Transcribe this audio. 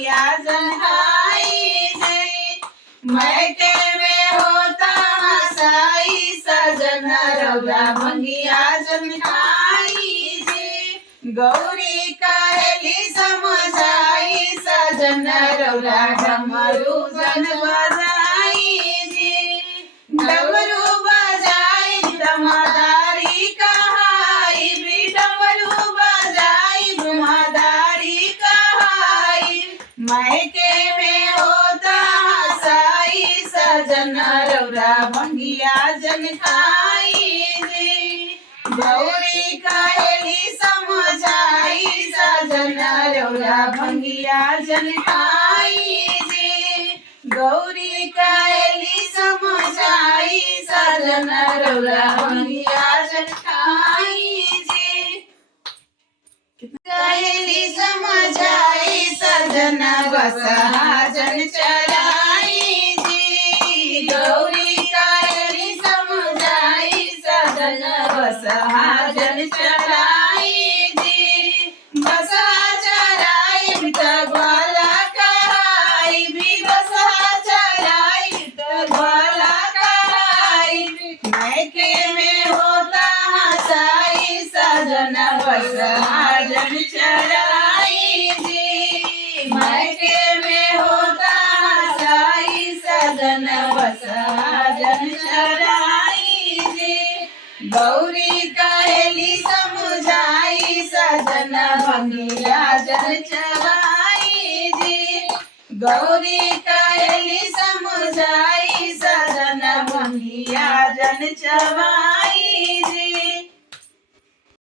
भंगिया जन खाई जी। मैके में होता हसाई सजन रौरा भंगिया जन खाई जी। गौरी कहली समझाई सजन रौरा डमरू जन बजाई जी। डमरू बजाई दमदारी कहाई भी डमरू बजाई ब्रह्मदारी कहाई। मैके में होता हसाई सजन रौरा भंगिया जन खाई जी। गौरी कहली समझाई सजन रौरा भंगिया जन खाई जी। गौरी कहली समझाई सजन रौरा भंगिया जन खाई जी। कहली समझाई सजन बसहा जन चराई जी। गौरी कहली समझाई सजन बसहा जन चराई जी। बसहा चराई त ग्वाला कहाई भी बसहा चराई त ग्वाला कहाई। मैके में होता हसाई सजन बसहा जन चराई जी। मैके में होता हसाई सजन बसहा जन चराई जी। गौरी कहली समझाई सजन भंगिया जन चराई जी। गौरी कहली समझाई सजन भंगिया जन चराई।